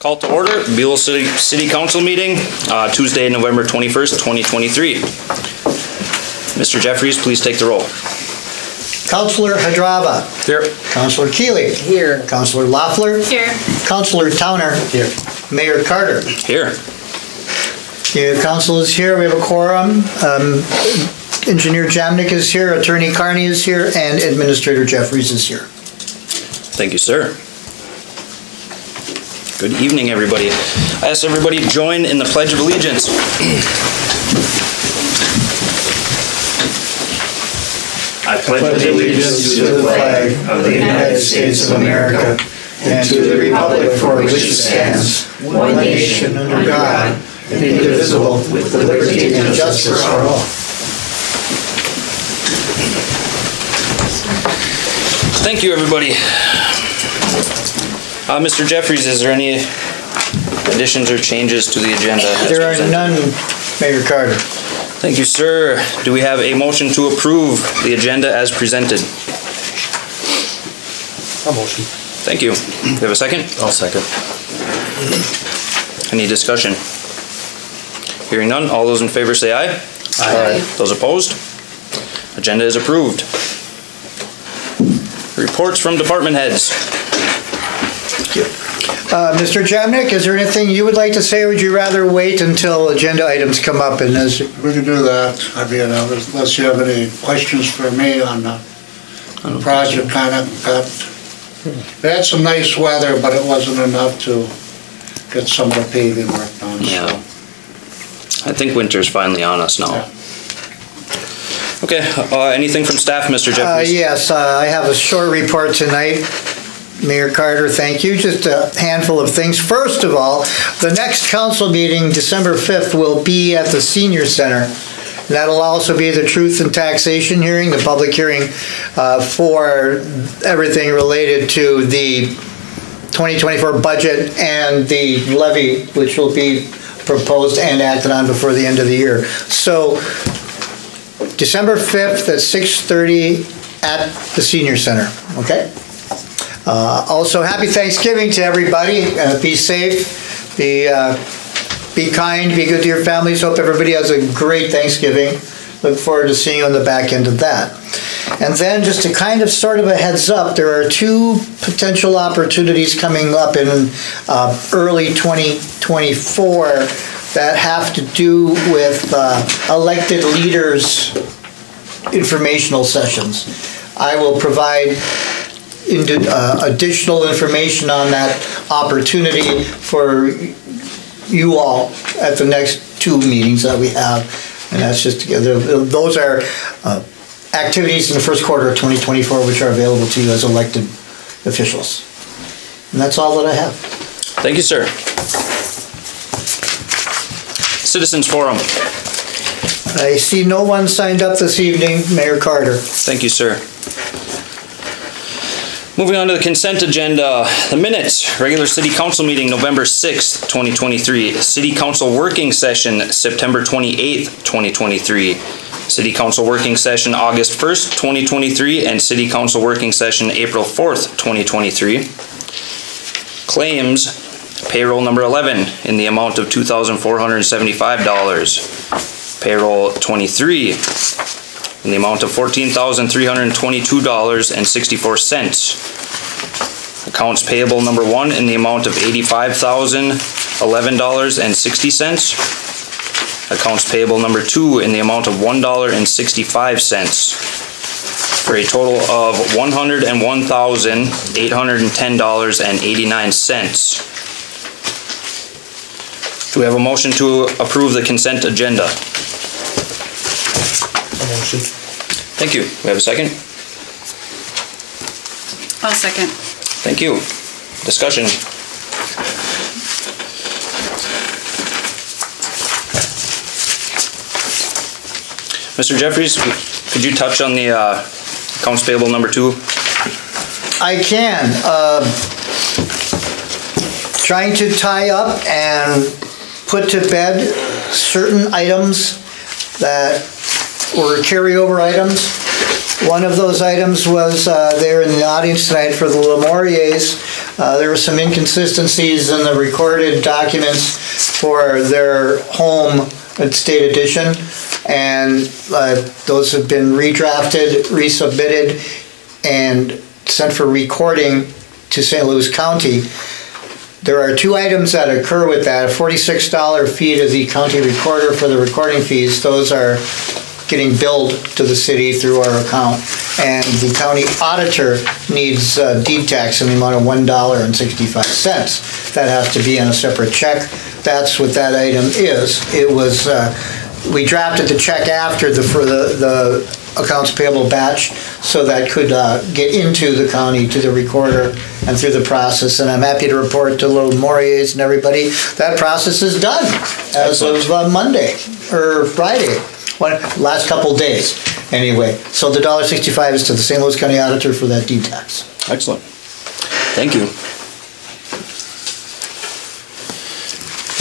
Call to order, Buhl City Council meeting, Tuesday, November 21st, 2023. Mr. Jeffries, please take the roll. Councillor Hadrava. Here. Councillor Keeley. Here. Councillor Loeffler. Here. Councillor Towner. Here. Mayor Carter. Here. The council is here. We have a quorum. Engineer Jamnik is here. Attorney Carney is here. And Administrator Jeffries is here. Thank you, sir. Good evening, everybody. I ask everybody to join in the Pledge of Allegiance. I pledge allegiance to the flag of the United States of America and to the republic for which it stands, one nation under God, indivisible, with liberty and justice for all. Thank you, everybody. Mr. Jeffries, is there any additions or changes to the agenda? There are none, Mayor Carter. Thank you, sir. Do we have a motion to approve the agenda as presented? A motion. Thank you. Do we have a second? I'll second. Any discussion? Hearing none, all those in favor say aye. Aye. Those opposed? Agenda is approved. Reports from department heads. Mr. Jamnik, is there anything you would like to say, or would you rather wait until agenda items come up? And as we can do that. I mean, unless you have any questions for me on the project, kind of got. We had some nice weather, but it wasn't enough to get some of the paving work done. Yeah. So. I think winter's finally on us now. Yeah. Okay. Anything from staff, Mr. Jeffries? Yes, I have a short report tonight. Mayor Carter, thank you. Just a handful of things. First of all, the next council meeting, December 5th, will be at the Senior Center. And that'll also be the Truth and Taxation hearing, the public hearing for everything related to the 2024 budget and the levy, which will be proposed and acted on before the end of the year. So, December 5th at 6:30 at the Senior Center, okay? Also, happy Thanksgiving to everybody. Be safe, be kind, be good to your families. Hope everybody has a great Thanksgiving. Look forward to seeing you on the back end of that. And then just to kind of sort of a heads up, there are two potential opportunities coming up in early 2024 that have to do with elected leaders' informational sessions. I will provide additional information on that opportunity for you all at the next two meetings that we have, and that's just together. Those are activities in the first quarter of 2024 which are available to you as elected officials. And that's all that I have. Thank you, sir. Citizens Forum. I see no one signed up this evening, Mayor Carter. Thank you, sir. Moving on to the consent agenda, the minutes, regular city council meeting November 6th, 2023, city council working session September 28th, 2023, city council working session August 1st, 2023, and city council working session April 4th, 2023. Claims, payroll number 11 in the amount of $2,475. Payroll 23 in the amount of $14,322.64. Accounts payable number 1 in the amount of $85,011.60. Accounts payable number 2 in the amount of $1.65. For a total of $101,810.89. Do we have a motion to approve the consent agenda? A motion. Thank you. We have a second? I'll second. Thank you. Discussion. Mr. Jeffries, could you touch on the accounts payable number 2? I can. Trying to tie up and put to bed certain items that were carryover items. One of those items was there in the audience tonight for the Lemoriers. There were some inconsistencies in the recorded documents for their home at State Edition, and those have been redrafted, resubmitted, and sent for recording to St. Louis County. There are two items that occur with that: a $46 fee to the county recorder for the recording fees. Those are getting billed to the city through our account. And the county auditor needs deed tax in the amount of $1.65. That has to be on a separate check. That's what that item is. It was, we drafted the check after for the accounts payable batch, so that could get into the county to the recorder and through the process. And I'm happy to report to Little Moriers and everybody that process is done as of Monday or Friday. Last couple days, anyway. So the $1.65 is to the St. Louis County Auditor for that deed tax. Excellent. Thank you.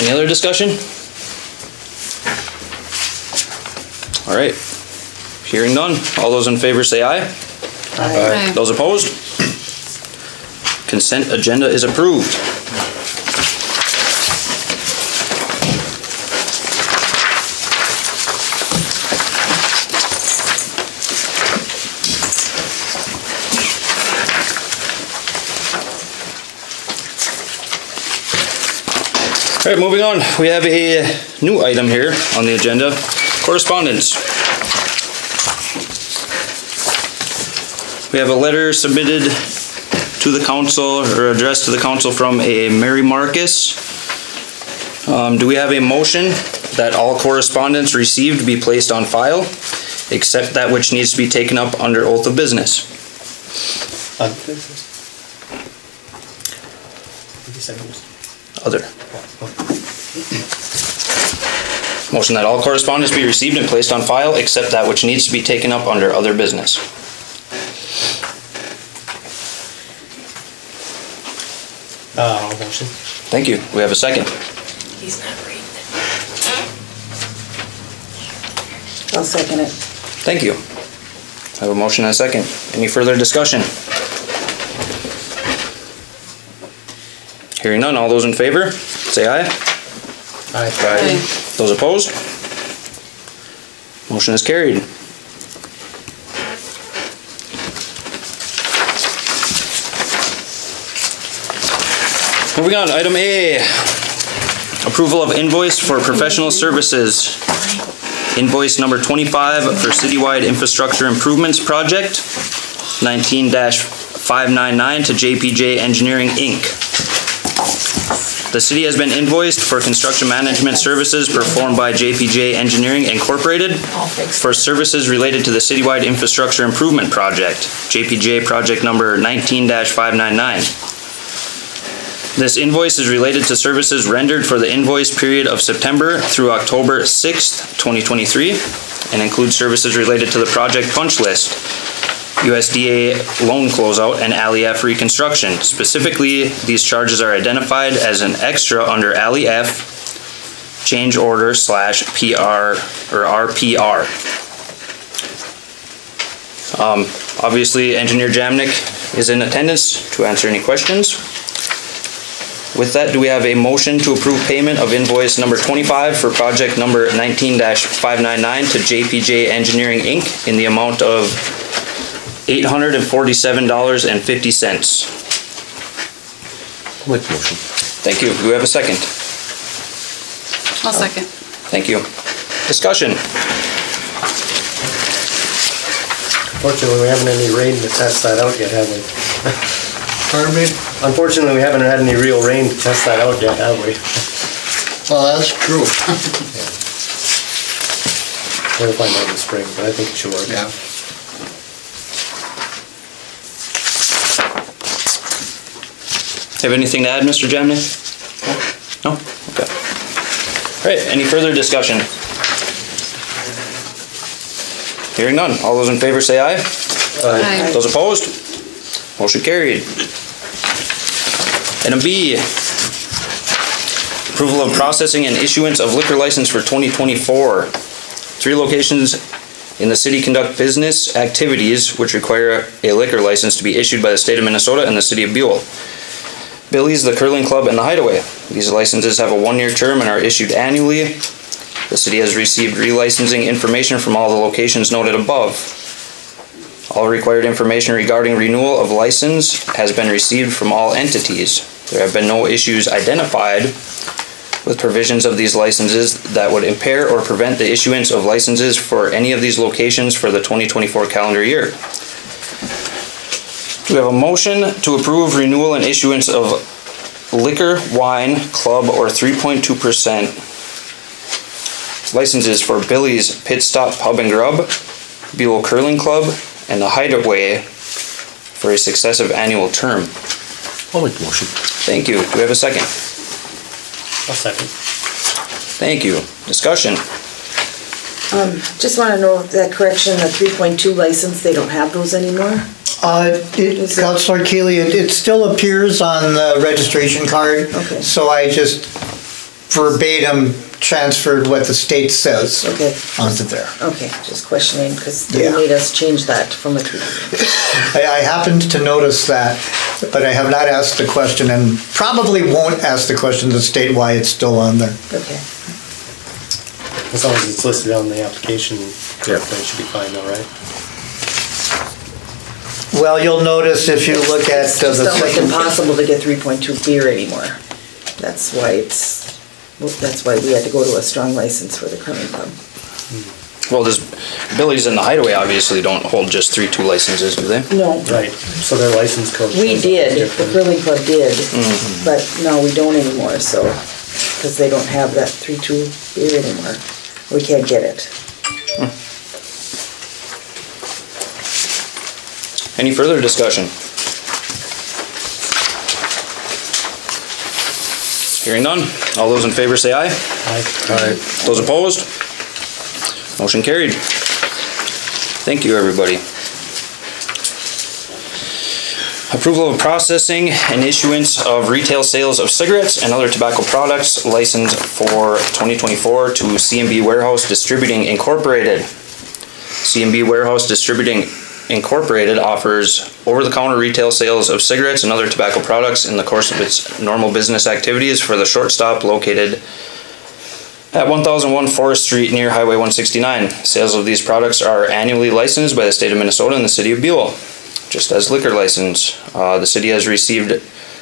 Any other discussion? All right. Hearing none. All those in favor say aye. Aye. Those opposed? Consent agenda is approved. All right, moving on. We have a new item here on the agenda, correspondence. We have a letter submitted to the council, or addressed to the council, from a Mary Marcus. Do we have a motion that all correspondence received be placed on file, except that which needs to be taken up under oath of business? Other. Motion that all correspondence be received and placed on file, except that which needs to be taken up under other business. Motion. Thank you. We have a second. He's not reading it. I'll second it. Thank you. I have a motion and a second. Any further discussion? Hearing none, all those in favor, say aye. Aye. Aye. Those opposed? Motion is carried. Moving on, item A, approval of invoice for professional services. Invoice number 25 for citywide infrastructure improvements project, 19-599 to JPJ Engineering, Inc. The city has been invoiced for construction management services performed by JPJ Engineering Incorporated for services related to the citywide infrastructure improvement project, JPJ project number 19-599. This invoice is related to services rendered for the invoice period of September through October 6th, 2023, and includes services related to the project punch list, USDA loan closeout, and Alley F reconstruction. Specifically, these charges are identified as an extra under Alley F change order / PR or RPR. Obviously, Engineer Jamnik is in attendance to answer any questions. With that, do we have a motion to approve payment of invoice number 25 for project number 19-599 to JPJ Engineering, Inc. in the amount of $847.50? Make the motion. Thank you. Do we have a second? I'll second. Thank you. Discussion. Fortunately, we haven't had any rain to test that out yet, have we? Pardon me? Unfortunately, we haven't had any real rain to test that out yet, have we? Well, that's true. We'll find out in the spring, but I think it should work. Yeah. Have anything to add, Mr. Jamnik? No? Okay. All right, any further discussion? Hearing none. All those in favor say aye. Aye. Those opposed? Motion carried. Item B, approval of processing and issuance of liquor license for 2024. 3 locations in the city conduct business activities which require a liquor license to be issued by the state of Minnesota and the city of Buhl. Billy's, the Curling Club, and the Hideaway. These licenses have a 1-year term and are issued annually. The city has received relicensing information from all the locations noted above. All required information regarding renewal of license has been received from all entities. There have been no issues identified with provisions of these licenses that would impair or prevent the issuance of licenses for any of these locations for the 2024 calendar year. Do we have a motion to approve renewal and issuance of liquor, wine, club, or 3.2% licenses for Billy's Pit Stop Pub and Grub, Buhl Curling Club, and the Hideaway for a successive annual term? I'll make the motion. Thank you. Do we have a second? I'll second. Thank you. Discussion. Just want to know that correction, the 3.2 license, they don't have those anymore? Councilor Keeley, it still appears on the registration card. Okay. So I just verbatim transferred what the state says Okay. onto there. Okay, just questioning, because they Yeah. made us change that from a 3. I happened to notice that, but I have not asked the question and probably won't ask the question to the state why it's still on there. Okay. As long as it's listed on the application correctly, it should be fine though, right? Well, you'll notice if you look at It's the just not like second. impossible to get 3.2 beer anymore. That's why we had to go to a strong license for the Curling Club. Well, does Billy's and the Hideaway obviously don't hold just 3.2 licenses, do they? No, Right, so their license code. we shows did, the different. Curling Club did, but no, we don't anymore, so, because they don't have that 3.2 beer anymore. We can't get it. Any further discussion? Hearing none. All those in favor say aye. Aye. Those opposed? Motion carried. Thank you, everybody. Approval of processing and issuance of retail sales of cigarettes and other tobacco products licensed for 2024 to C&B Warehouse Distributing Incorporated. C&B Warehouse Distributing Incorporated offers over-the-counter retail sales of cigarettes and other tobacco products in the course of its normal business activities for the short stop located at 1001 Forest Street near Highway 169. Sales of these products are annually licensed by the state of Minnesota and the city of Buhl, just as liquor license. The city has received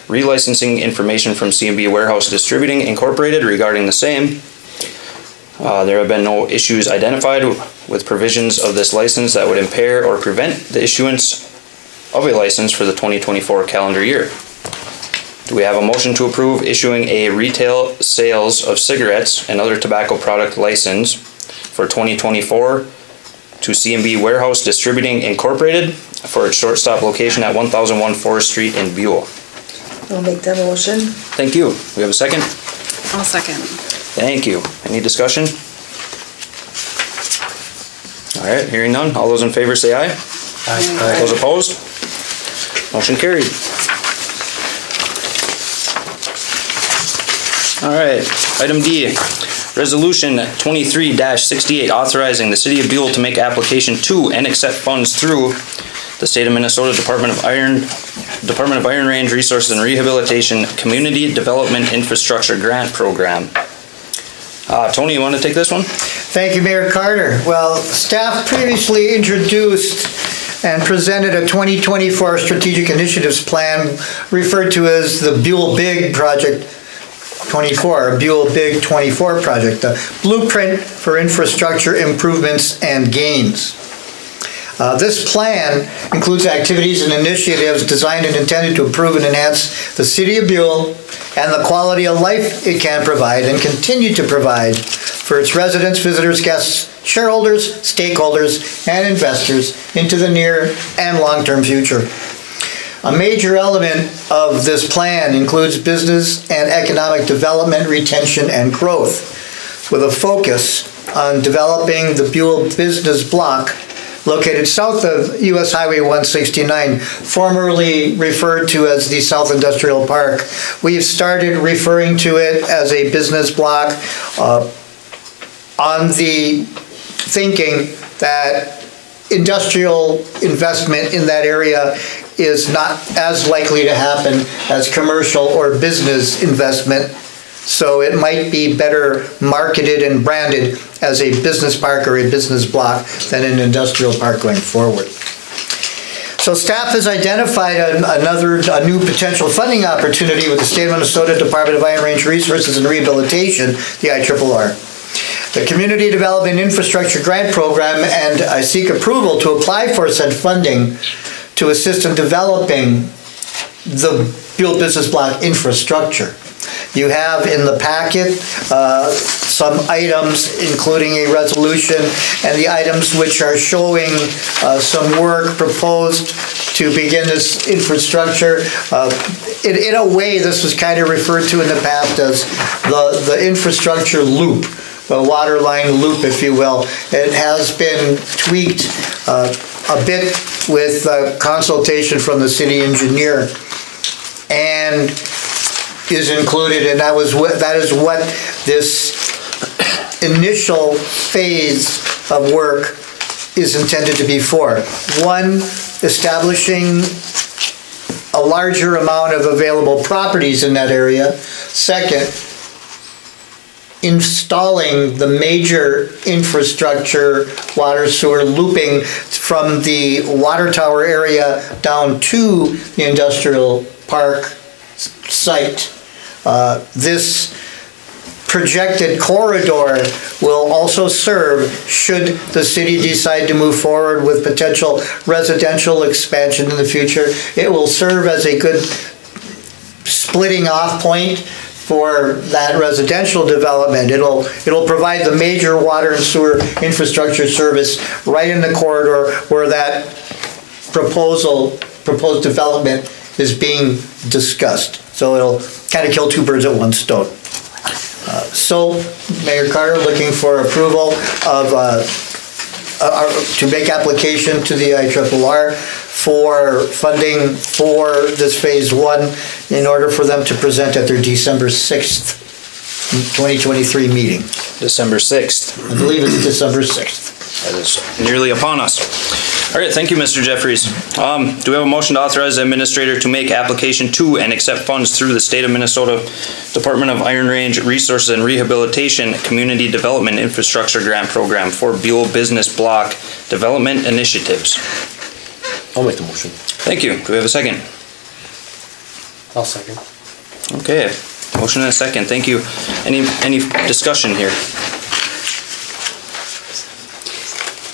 relicensing information from C&B Warehouse Distributing Incorporated regarding the same. There have been no issues identified with provisions of this license that would impair or prevent the issuance of a license for the 2024 calendar year. Do we have a motion to approve issuing a retail sales of cigarettes and other tobacco product license for 2024 to C&B Warehouse Distributing Incorporated for its shortstop location at 1001 Forest Street in Buhl? I'll make that motion. Thank you. We have a second? I'll second. Thank you. Any discussion? All right, hearing none. All those in favor say aye. Aye. Those opposed? Motion carried. All right, item D, resolution 23-68, authorizing the city of Buhl to make application to and accept funds through the state of Minnesota Department of Iron Range Resources and Rehabilitation Community Development Infrastructure Grant Program. Tony, you want to take this one? Thank you, Mayor Carter. Well, staff previously introduced and presented a 2024 Strategic Initiatives Plan referred to as the Buhl Big Project 24, Buhl Big 24 project, the blueprint for infrastructure improvements and gains. This plan includes activities and initiatives designed and intended to improve and enhance the city of Buhl and the quality of life it can provide and continue to provide for its residents, visitors, guests, shareholders, stakeholders, and investors into the near and long-term future. A major element of this plan includes business and economic development, retention, and growth, with a focus on developing the Buhl business block located south of U.S. Highway 169, formerly referred to as the South Industrial Park. We've started referring to it as a business block on the thinking that industrial investment in that area is not as likely to happen as commercial or business investment. So it might be better marketed and branded as a business park or a business block than an industrial park going forward. So staff has identified a new potential funding opportunity with the State of Minnesota Department of Iron Range Resources and Rehabilitation, the IRRR. The Community Development Infrastructure Grant Program, and I seek approval to apply for said funding to assist in developing the Buhl Business Block infrastructure. You have in the packet some items, including a resolution, and the items which are showing some work proposed to begin this infrastructure. In a way, this was kind of referred to in the past as the infrastructure loop, the water line loop, if you will. It has been tweaked a bit with consultation from the city engineer, and is included, and that is what this initial phase of work is intended to be for. One, establishing a larger amount of available properties in that area. Second, installing the major infrastructure, water, sewer, looping from the water tower area down to the industrial park site. This projected corridor will also serve, should the city decide to move forward with potential residential expansion in the future, it will serve as a good splitting off point for that residential development. It'll provide the major water and sewer infrastructure service right in the corridor where that proposed development is being discussed. So it'll kind of kill two birds at one stone. So Mayor Carter looking for approval of to make application to the IRRR for funding for this phase one in order for them to present at their December 6th, 2023 meeting. December 6th. I believe it's December 6th. That is nearly upon us. All right, thank you, Mr. Jeffries. Do we have a motion to authorize the administrator to make application to and accept funds through the State of Minnesota Department of Iron Range Resources and Rehabilitation Community Development Infrastructure Grant Program for Buhl Business Block Development Initiatives? I'll make the motion. Thank you. Do we have a second? I'll second. Okay, motion and a second. Thank you. Any discussion here?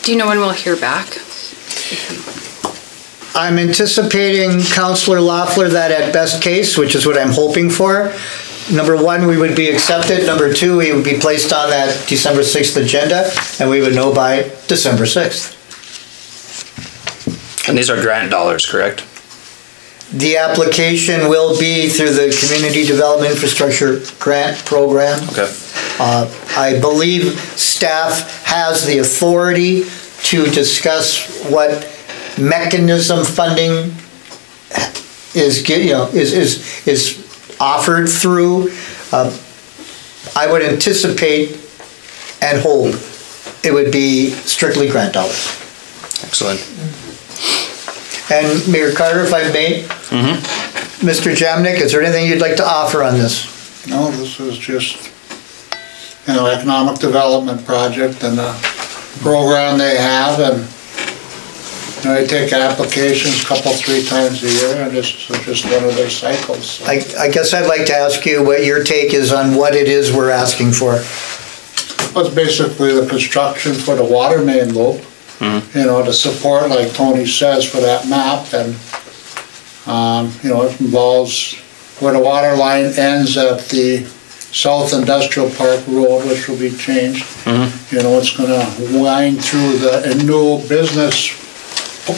Do you know when we'll hear back? I'm anticipating, Councillor Loeffler, that at best case, which is what I'm hoping for, number one, we would be accepted. Number two, we would be placed on that December 6th agenda, and we would know by December 6th. And these are grant dollars, correct? The application will be through the Community Development Infrastructure Grant Program. Okay. I believe staff has the authority to discuss what mechanism funding is offered through. I would anticipate and hope it would be strictly grant dollars. Excellent. And Mayor Carter, if I may, Mr. Jamnik, is there anything you'd like to offer on this? No, this is just, economic development project and a program they have, and they take applications three times a year, and this is just one of their cycles. So. I guess I'd like to ask you what your take is on what it is we're asking for. Well, it's basically the construction for the water main loop, to support, like Tony says, for that map, and it involves where the water line ends at the South Industrial Park Road, which will be changed. It's going to wind through the new business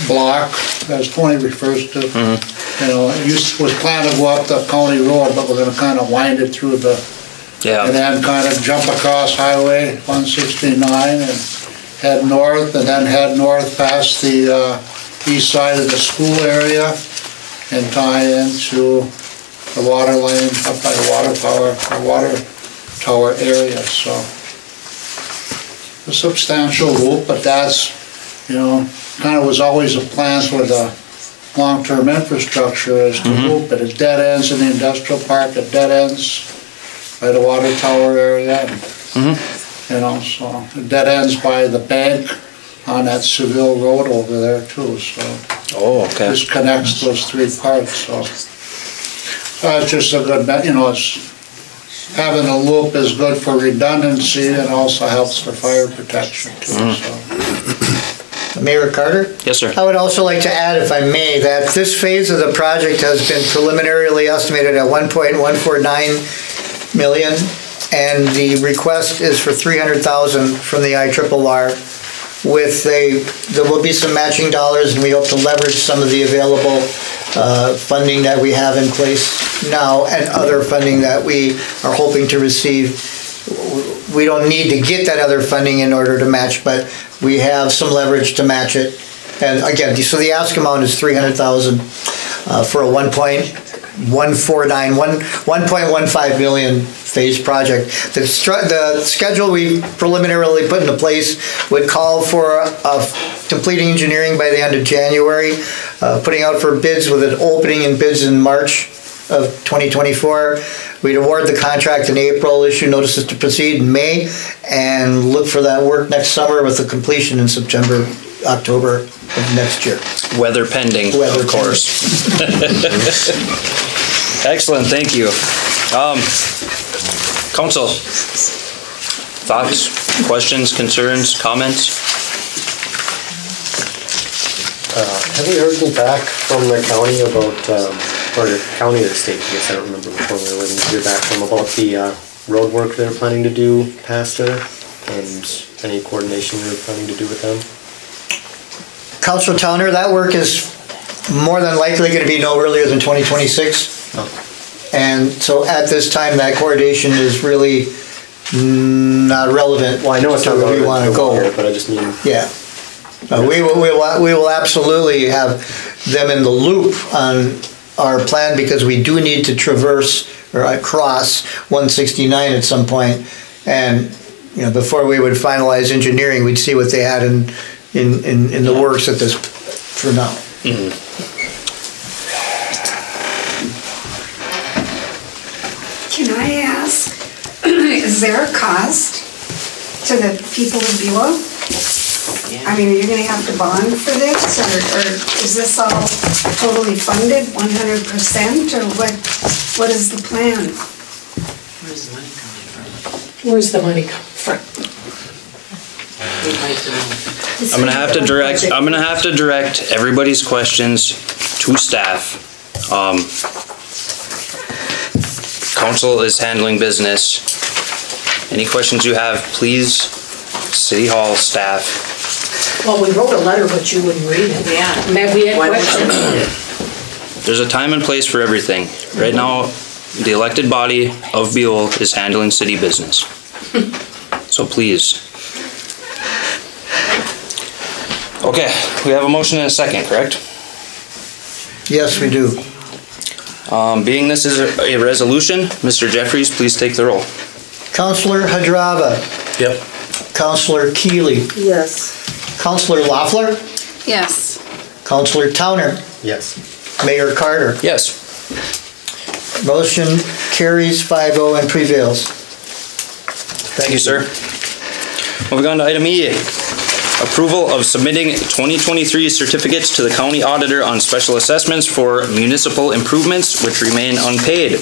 block, as Tony refers to. It was planned to go up the county road, but we're going to kind of wind it through and then kind of jump across Highway 169 and head north, and then head north past the east side of the school area and tie into the water line up by the water tower area. So a substantial loop, but that's you know, kind of was always a plan for the long-term infrastructure is to loop it. It dead ends in the industrial park, it dead ends by the water tower area. And, you know, so it dead ends by the bank on that Seville Road over there too, so. Oh, okay. This connects those three parts, so. It's just a good, you know, it's, having a loop is good for redundancy and also helps for fire protection too, so. Mayor Carter? Yes, sir. I would also like to add, if I may, that this phase of the project has been preliminarily estimated at 1.149 million, and the request is for 300,000 from the IRRR. There will be some matching dollars, and we hope to leverage some of the available funding that we have in place now and other funding that we are hoping to receive. We don't need to get that other funding in order to match, but we have some leverage to match it. And again, so the ask amount is 300,000 for a 1.15 million phase project. The schedule we preliminarily put into place would call for completing engineering by the end of January, putting out for bids with an opening in bids in March of 2024. We'd award the contract in April, issue notices to proceed in May, and look for that work next summer with the completion in September, October of next year. Weather pending, of course. Excellent, thank you. Council, thoughts, questions, concerns, comments? Have we heard anything back from the county about, or the county or the state, I guess I don't remember which one we were waiting to hear back from, about the road work they're planning to do past there, and any coordination they're planning to do with them? Councilor Towner, that work is more than likely going to be no earlier than 2026. Oh. And so at this time, that coordination is really not relevant. Well, I know it's not where we relevant want to to go. water, but I just mean... Yeah. We will absolutely have them in the loop on our plan, because we do need to traverse or cross 169 at some point. And, you know, before we would finalize engineering, we'd see what they had in the works at this for now. Can I ask, is there a cost to the people of Buhl? I mean, are you gonna have to bond for this, or is this all totally funded 100%, or what is the plan? Where's the money coming from? Where's the money coming from? We'd like to know. I'm gonna have to direct everybody's questions to staff. Council is handling business. Any questions you have, please, City Hall staff. Well, we wrote a letter, but you wouldn't read it. Yeah. Maybe we had Why don't questions. There's a time and place for everything. Right now, the elected body of Buhl is handling city business. So please. Okay, we have a motion and a second, correct? Yes, we do. Being this is a resolution, Mr. Jeffries, please take the roll. Councilor Hadrava. Yep. Councilor Keeley. Yes. Councilor Loeffler. Yes. Councilor Towner. Yes. Mayor Carter. Yes. Motion carries 5-0 and prevails. Thank you, sir. Moving on to item E. Approval of submitting 2023 certificates to the county auditor on special assessments for municipal improvements which remain unpaid.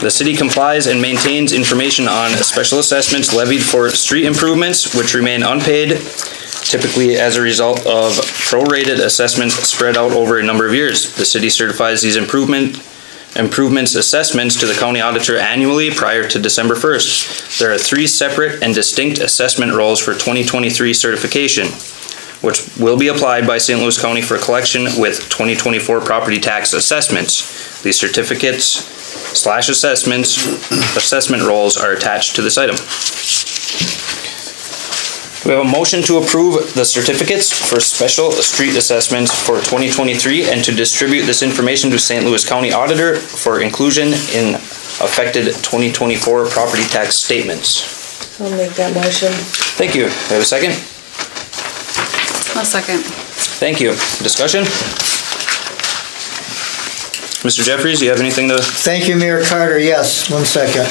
The city complies and maintains information on special assessments levied for street improvements which remain unpaid, typically as a result of prorated assessments spread out over a number of years. The city certifies these improvements assessments to the county auditor annually prior to December 1st. There are 3 separate and distinct assessment rolls for 2023 certification, which will be applied by St. Louis County for collection with 2024 property tax assessments. These certificates/assessment rolls are attached to this item. We have a motion to approve the certificates for special street assessments for 2023 and to distribute this information to St. Louis County Auditor for inclusion in affected 2024 property tax statements. I'll make that motion. Thank you. We have a second? I'll second. Thank you. Discussion? Mr. Jeffries, do you have anything to? Thank you, Mayor Carter. Yes, 1 second.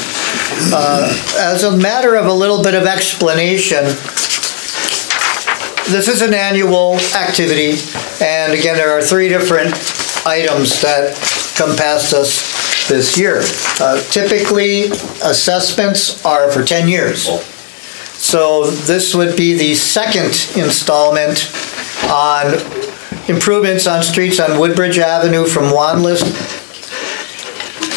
As a matter of a little bit of explanation, this is an annual activity, and again, there are 3 different items that come past us this year. Typically, assessments are for 10 years. So this would be the second installment on improvements on streets on Woodbridge Avenue from Wanlis.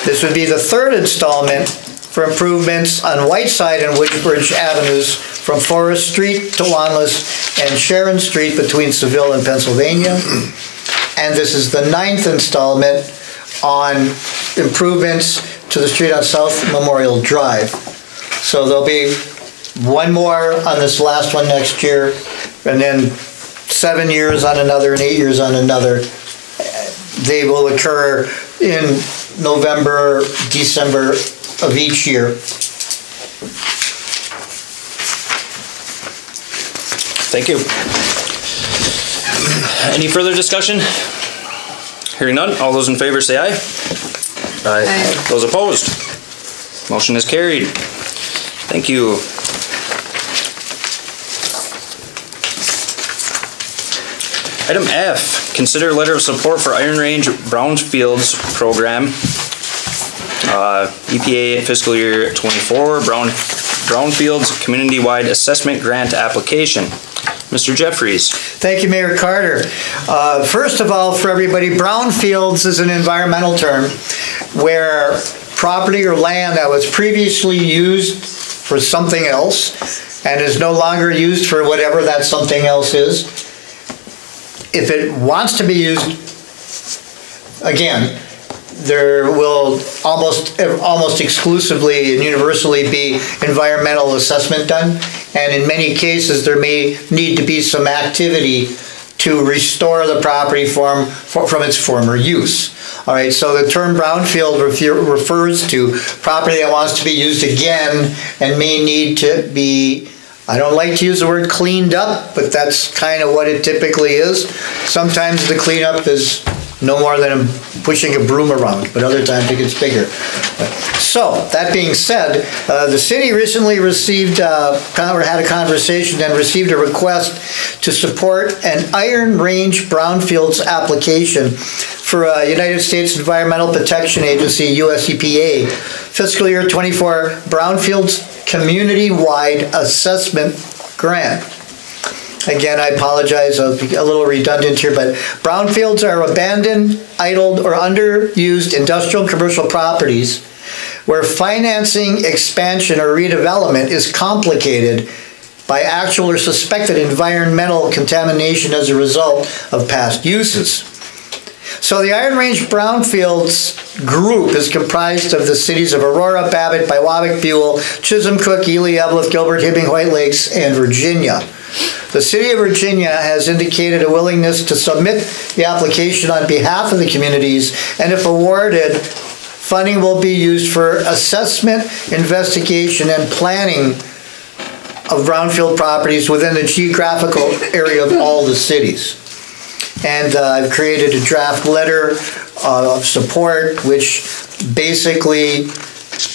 This would be the third installment for improvements on Whiteside and Woodbridge Avenues from Forest Street to Wanlis and Sharon Street between Seville and Pennsylvania. And this is the 9th installment on improvements to the street on South Memorial Drive. So there'll be 1 more on this last one next year, and then 7 years on another and 8 years on another. They will occur in November, December of each year. Thank you. Any further discussion? Hearing none, all those in favor say aye. Aye. Those opposed? Motion is carried. Thank you. Item F, consider letter of support for Iron Range Brownfields program. EPA fiscal year 24 Brownfields community-wide assessment grant application. Mr. Jeffries. Thank you, Mayor Carter. First of all, for everybody, brownfields is an environmental term where property or land that was previously used for something else and is no longer used for whatever that something else is. If it wants to be used, again, there will almost exclusively and universally be environmental assessment done, and in many cases there may need to be some activity to restore the property from its former use. All right, so the term brownfield refers to property that wants to be used again and may need to be, I don't like to use the word cleaned up, but that's kind of what it typically is. Sometimes the cleanup is no more than pushing a broom around, but other times it gets bigger. So, that being said, the city recently received, or had a conversation and received a request to support an Iron Range Brownfields application for a United States Environmental Protection Agency, US EPA, fiscal year 24 Brownfields Community-Wide Assessment Grant. Again, I apologize, I'll be a little redundant here, but brownfields are abandoned, idled, or underused industrial and commercial properties where financing, expansion, or redevelopment is complicated by actual or suspected environmental contamination as a result of past uses. So the Iron Range Brownfields group is comprised of the cities of Aurora, Babbitt, Biwabic, Buhl, Chisholm, Cook, Ely, Eveleth, Gilbert, Hibbing, White Lakes, and Virginia. The City of Virginia has indicated a willingness to submit the application on behalf of the communities, and if awarded, funding will be used for assessment, investigation, and planning of brownfield properties within the geographical area of all the cities. And I've created a draft letter of support, which basically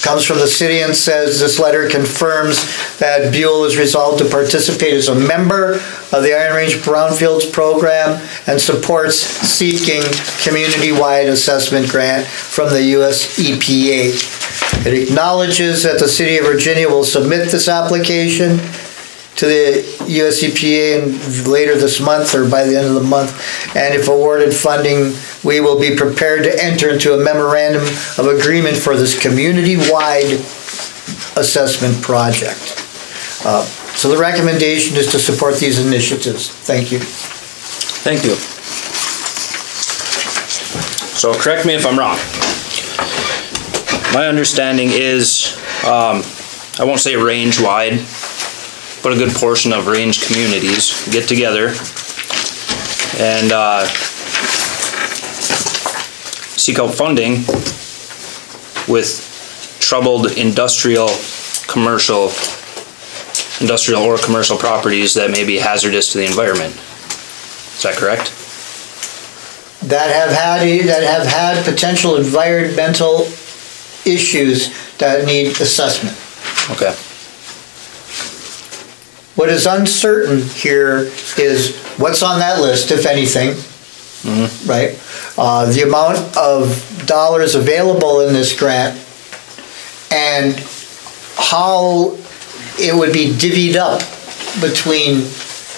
comes from the city and says this letter confirms that Buhl is resolved to participate as a member of the Iron Range Brownfields program and supports seeking community-wide assessment grant from the US EPA. It acknowledges that the City of Virginia will submit this application to the US EPA later this month or by the end of the month, and if awarded funding, we will be prepared to enter into a memorandum of agreement for this community-wide assessment project. So the recommendation is to support these initiatives. Thank you. Thank you. So correct me if I'm wrong. My understanding is, I won't say range-wide, but a good portion of range communities get together and seek out funding with troubled industrial or commercial properties that may be hazardous to the environment. Is that correct? that have had potential environmental issues that need assessment. Okay. What is uncertain here is what's on that list, if anything, right? The amount of dollars available in this grant and how it would be divvied up between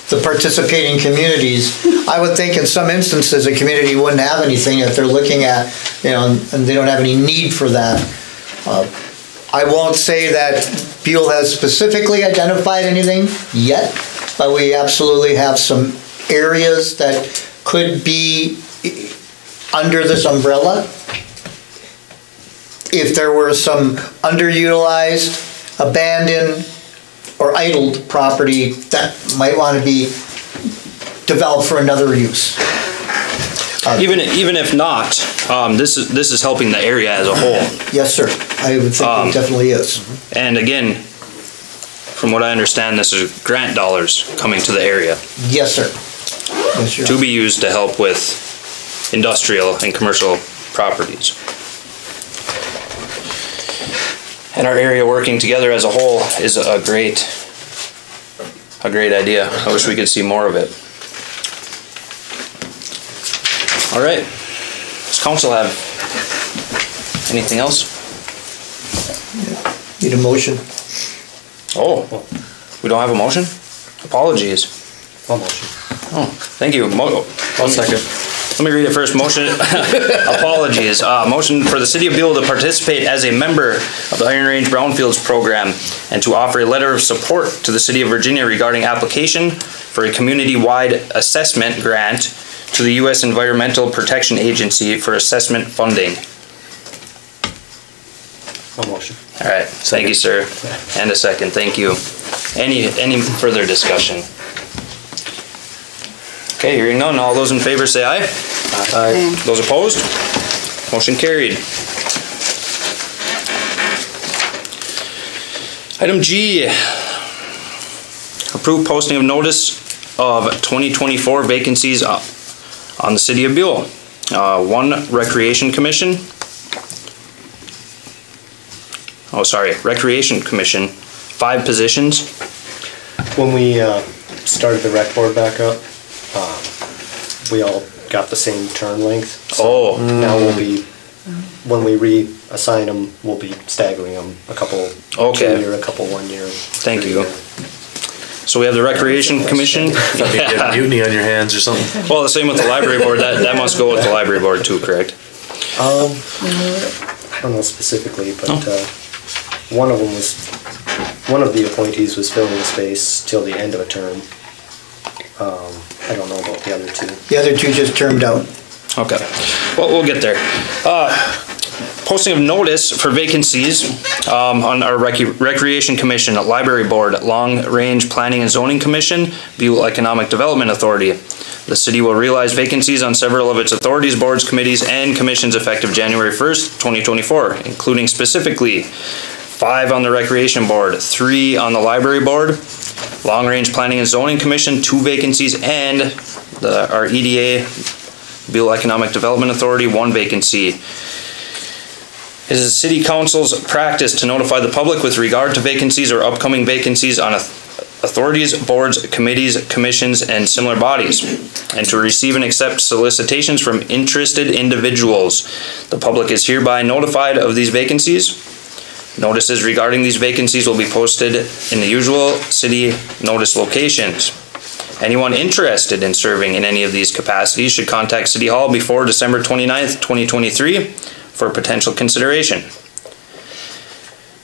the participating communities. I would think in some instances a community wouldn't have anything if they're looking at, and they don't have any need for that. I won't say that Buhl has specifically identified anything yet, but we absolutely have some areas that could be under this umbrella. If there were some underutilized, abandoned, or idled property that might want to be developed for another use. Even if not, this is helping the area as a whole. Yes, sir. I would think it definitely is. And again, from what I understand, this is grant dollars coming to the area. Yes, sir. Yes, sir. To be used to help with industrial and commercial properties. And our area working together as a whole is a great idea. I wish we could see more of it. All right. Does council have anything else? Need a motion? Oh, we don't have a motion? Apologies. I'll motion. Oh, thank you. I'll second. Let me read it first. Motion, apologies. Motion for the City of Buhl to participate as a member of the Iron Range Brownfields program and to offer a letter of support to the City of Virginia regarding application for a community-wide assessment grant to the U.S. Environmental Protection Agency for assessment funding. I'll motion. All right. Thank you, sir. And a second. Thank you. Any further discussion? Okay, hearing none. All those in favor say aye. Aye. Those opposed? Motion carried. Item G, approve posting of notice of 2024 vacancies on the City of Buhl. 1 Recreation Commission. Oh, sorry, Recreation Commission, 5 positions. When we started the rec board back up, we all got the same term length. So now we'll be, when we reassign them, we'll be staggering them a couple 2-year, a couple 1 year. Thank you. So we have the Recreation Commission. You get mutiny on your hands or something. Well, the same with the library board. That must go with the library board too, correct? I don't know specifically, but one of the appointees was filling the space till the end of a term. I don't know about the other 2. The other 2 just termed out. Okay. Well, we'll get there. Posting of notice for vacancies on our Recreation Commission, Library Board, Long Range Planning and Zoning Commission, Buhl Economic Development Authority. The city will realize vacancies on several of its authorities, boards, committees, and commissions effective January 1st, 2024, including specifically 5 on the Recreation Board, 3 on the Library Board, Long Range Planning and Zoning Commission, 2 vacancies, and our EDA, Buhl Economic Development Authority, 1 vacancy. It is the City Council's practice to notify the public with regard to vacancies or upcoming vacancies on authorities, boards, committees, commissions, and similar bodies, and to receive and accept solicitations from interested individuals. The public is hereby notified of these vacancies. Notices regarding these vacancies will be posted in the usual city notice locations. Anyone interested in serving in any of these capacities should contact City Hall before December 29th, 2023 for potential consideration.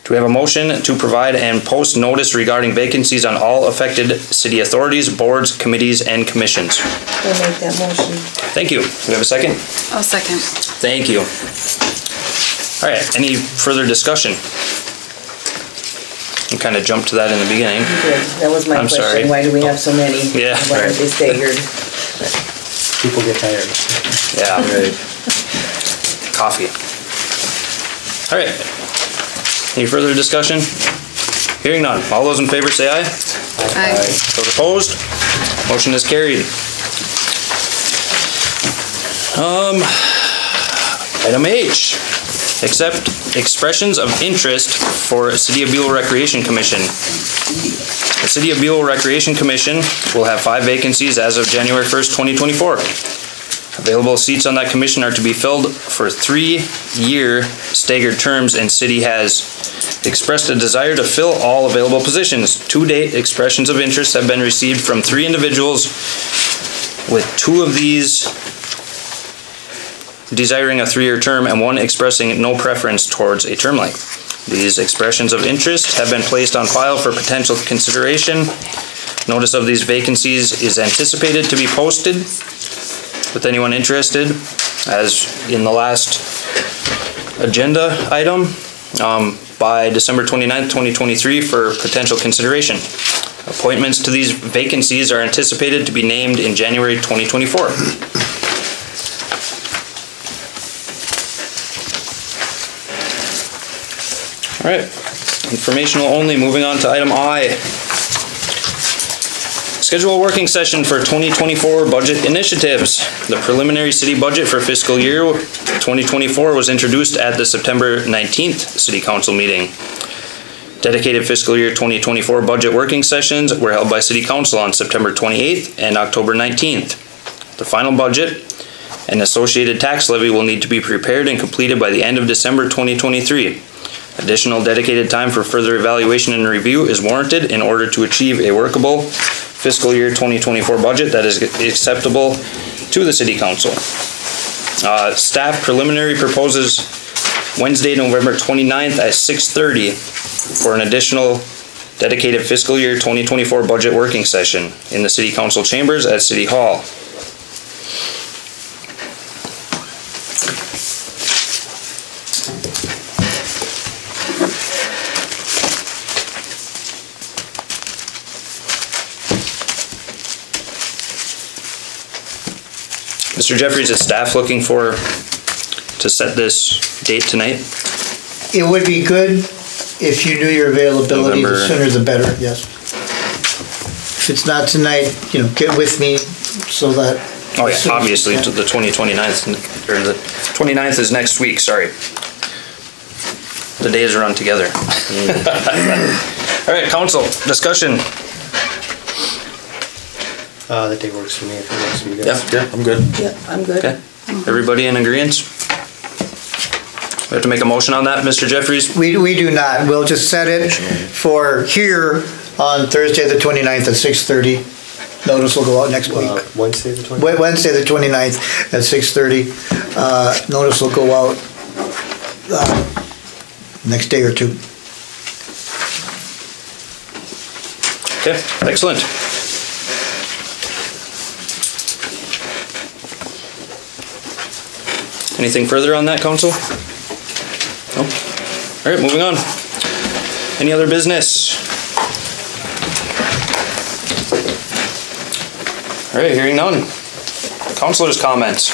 Do we have a motion to provide and post notice regarding vacancies on all affected city authorities, boards, committees, and commissions? I'll make that motion. Thank you. Do we have a second? I'll second. Thank you. All right, any further discussion? I kind of jumped to that in the beginning. Good. That was my I'm question. sorry. Why do we have so many? Yeah, Why right. aren't they staggered? People get tired. Yeah, right. Coffee. All right. Any further discussion? Hearing none. All those in favor say aye. Aye. Those opposed? Motion is carried. Item H, accept expressions of interest for City of Buhl Recreation Commission. The City of Buhl Recreation Commission will have 5 vacancies as of January 1st, 2024. Available seats on that commission are to be filled for 3-year staggered terms, and City has expressed a desire to fill all available positions. To date, expressions of interest have been received from 3 individuals, with 2 of these desiring a 3-year term and 1 expressing no preference towards a term length. These expressions of interest have been placed on file for potential consideration. Notice of these vacancies is anticipated to be posted with anyone interested, as in the last agenda item, by December 29th, 2023 for potential consideration. Appointments to these vacancies are anticipated to be named in January 2024. All right, informational only. Moving on to item I. Schedule a working session for 2024 budget initiatives. The preliminary city budget for fiscal year 2024 was introduced at the September 19th City Council meeting. Dedicated fiscal year 2024 budget working sessions were held by City Council on September 28th and October 19th. The final budget and associated tax levy will need to be prepared and completed by the end of December 2023. Additional dedicated time for further evaluation and review is warranted in order to achieve a workable fiscal year 2024 budget that is acceptable to the City Council. Staff preliminary proposes Wednesday, November 29th at 6:30 for an additional dedicated fiscal year 2024 budget working session in the City Council chambers at City Hall. Mr. Jeffries, is staff looking to set this date tonight? It would be good if you knew your availability, November. the sooner the better, yes. If it's not tonight, get with me so that. Oh yeah, as soon as obviously you to can. the 29th, or the 29th is next week, sorry. The days run together. All right, council, discussion. That day works for me if it works for you guys. Yeah, I'm good. Yeah, I'm good. Okay, everybody in agreement? We have to make a motion on that, Mr. Jeffries? We do not. We'll just set it for here on Thursday, the 29th at 6:30. Notice will go out next week. Wednesday the 29th? Wednesday, the 29th at 6:30. Notice will go out next day or 2. Okay, excellent. Anything further on that, council? No? All right, moving on. Any other business? All right, hearing none. Councilors' comments.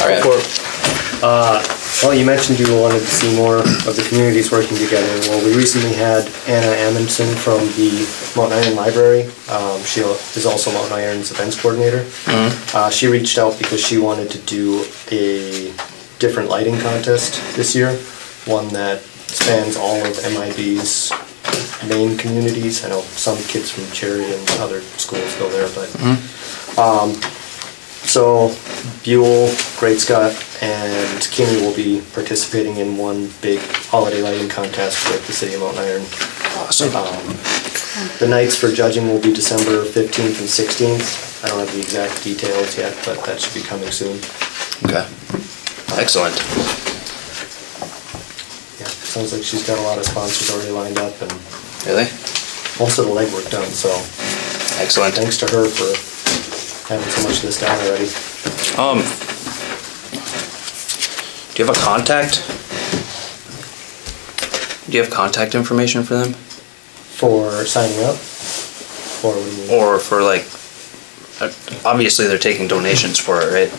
All right. Well, you mentioned you wanted to see more of the communities working together. Well, we recently had Anna Amundsen from the Mountain Iron Library. She is also Mountain Iron's events coordinator. Mm-hmm. She reached out because she wanted to do a different lighting contest this year, one that spans all of MIB's main communities. I know some kids from Cherry and other schools go there, but so Buhl, Great Scott, and Kinney will be participating in one big holiday lighting contest with the City of Mountain Iron. Awesome. The nights for judging will be December 15th and 16th. I don't have the exact details yet, but that should be coming soon. Okay. Excellent. Yeah, sounds like she's got a lot of sponsors already lined up and Really? most of the legwork done, so Excellent. thanks to her for having so much of this down already. Do you have a contact? Do you have contact information for them? For signing up? Or what do you mean? Or for like, obviously they're taking donations for it, right?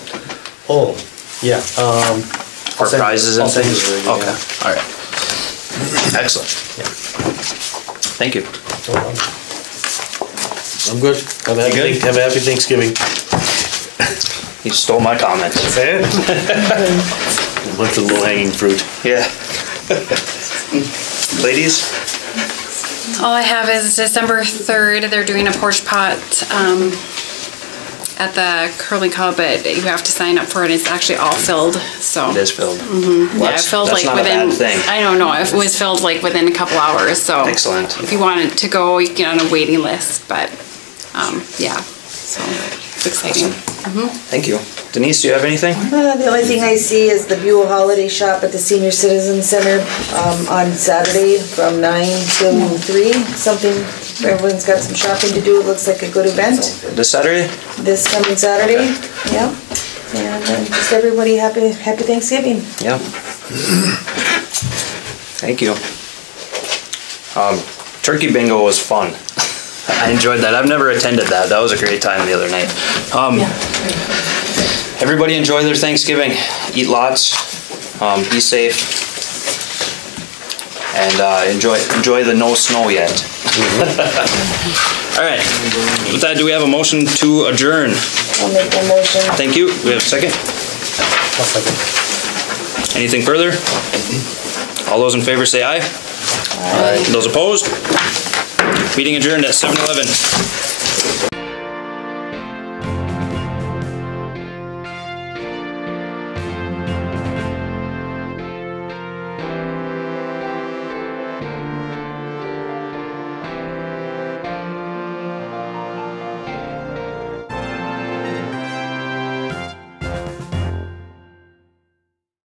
Oh, yeah. For prizes and I'll send things? you the, Okay, all right. Excellent. Yeah. Thank you. No problem. I'm good. Have a good? happy Thanksgiving. You stole my comments. Say it. A bunch of low-hanging fruit. Yeah. Ladies? All I have is December 3rd, they're doing a porch pot at the curling club, but you have to sign up for it. It's actually all filled, so. It is filled. Yeah, it filled that's like not within. a bad thing. I don't know, it was filled like within a couple hours, so. Excellent. If you wanted to go, you can get on a waiting list, but, yeah, so it's exciting. Thank you. Denise, do you have anything? The only thing I see is the Buhl Holiday Shop at the Senior Citizen Center on Saturday from 9 till 3. Something, everyone's got some shopping to do. It looks like a good event. This Saturday? This coming Saturday, yeah. And just everybody happy Thanksgiving. Yeah. Thank you. Turkey bingo was fun. I enjoyed that. I've never attended that. That was a great time the other night. Everybody enjoy their Thanksgiving. Eat lots. Be safe. And enjoy the no snow yet. All right. With that, do we have a motion to adjourn? I'll make a motion. Thank you. We have a second? I'll second. Anything further? All those in favor say aye. Aye. Those opposed? Meeting adjourned at 7:11.